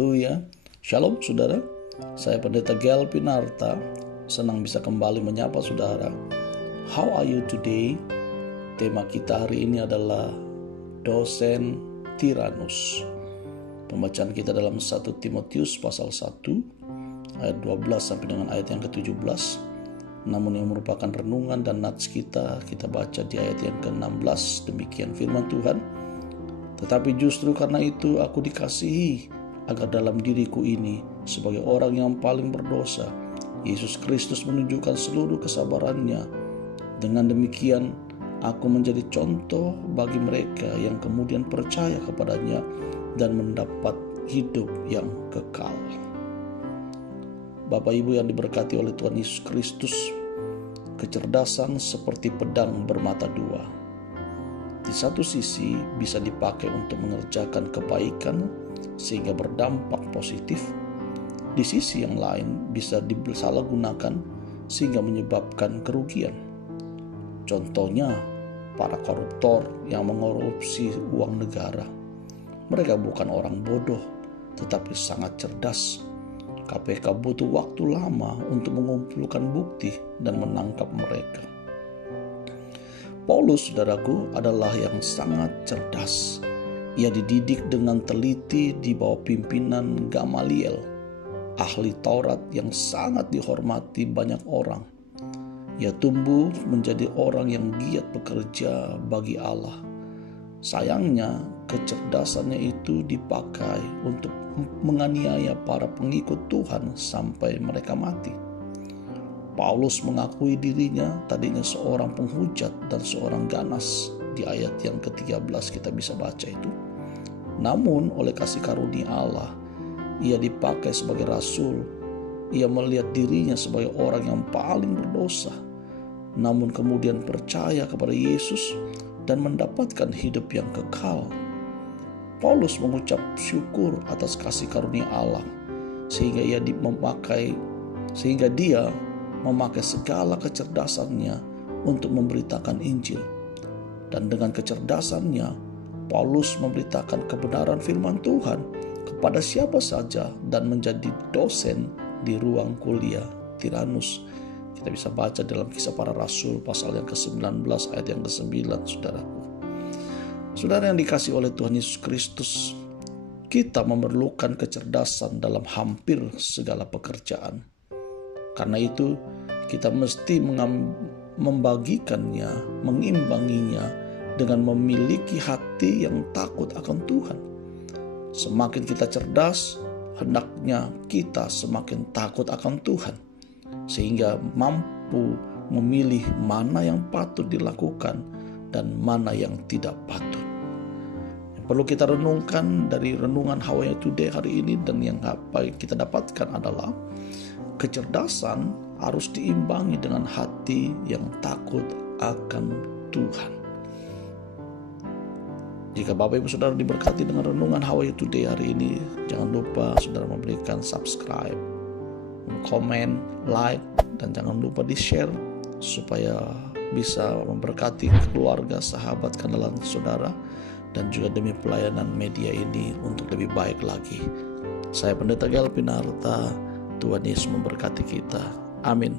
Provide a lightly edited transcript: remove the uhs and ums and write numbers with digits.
Haleluya. Shalom saudara, saya Pendeta Gel Pinarta. Senang bisa kembali menyapa saudara. How are you today? Tema kita hari ini adalah dosen Tiranus. Pembacaan kita dalam 1 Timotius pasal 1 ayat 12 sampai dengan ayat yang ke-17. Namun yang merupakan renungan dan nats kita baca di ayat yang ke-16. Demikian firman Tuhan. Tetapi justru karena itu aku dikasihi, agar dalam diriku ini sebagai orang yang paling berdosa, Yesus Kristus menunjukkan seluruh kesabarannya. Dengan demikian aku menjadi contoh bagi mereka yang kemudian percaya kepadanya dan mendapat hidup yang kekal. Bapak Ibu yang diberkati oleh Tuhan Yesus Kristus, kecerdasan seperti pedang bermata dua. Di satu sisi bisa dipakai untuk mengerjakan kebaikan sehingga berdampak positif. Di sisi yang lain bisa disalahgunakan sehingga menyebabkan kerugian. Contohnya para koruptor yang mengorupsi uang negara. Mereka bukan orang bodoh, tetapi sangat cerdas. KPK butuh waktu lama untuk mengumpulkan bukti dan menangkap mereka. Paulus, saudaraku, adalah yang sangat cerdas. Ia dididik dengan teliti di bawah pimpinan Gamaliel, ahli Taurat yang sangat dihormati banyak orang. Ia tumbuh menjadi orang yang giat bekerja bagi Allah. Sayangnya, kecerdasannya itu dipakai untuk menganiaya para pengikut Tuhan sampai mereka mati. Paulus mengakui dirinya tadinya seorang penghujat dan seorang ganas. Di ayat yang ke-13 kita bisa baca itu. Namun oleh kasih karunia Allah, ia dipakai sebagai rasul. Ia melihat dirinya sebagai orang yang paling berdosa, namun kemudian percaya kepada Yesus dan mendapatkan hidup yang kekal. Paulus mengucap syukur atas kasih karunia Allah, sehingga dia memakai segala kecerdasannya untuk memberitakan Injil. Dan dengan kecerdasannya, Paulus memberitakan kebenaran firman Tuhan kepada siapa saja dan menjadi dosen di ruang kuliah Tiranus. Kita bisa baca dalam Kisah Para Rasul pasal yang ke-19 ayat yang ke-9, saudaraku. Saudara yang dikasihi oleh Tuhan Yesus Kristus, kita memerlukan kecerdasan dalam hampir segala pekerjaan. Karena itu, kita mesti membagikannya, mengimbanginya dengan memiliki hati yang takut akan Tuhan. Semakin kita cerdas, hendaknya kita semakin takut akan Tuhan, sehingga mampu memilih mana yang patut dilakukan dan mana yang tidak patut. Yang perlu kita renungkan dari renungan How Are You Today hari ini dan yang apa kita dapatkan adalah kecerdasan harus diimbangi dengan hati yang takut akan Tuhan. Jika Bapak Ibu Saudara diberkati dengan renungan How Are You Today hari ini, jangan lupa Saudara memberikan subscribe, komen, like, dan jangan lupa di-share supaya bisa memberkati keluarga, sahabat, kenalan saudara, dan juga demi pelayanan media ini untuk lebih baik lagi. Saya Pendeta Gel Pinarta. Tuhan Yesus memberkati kita. Amin.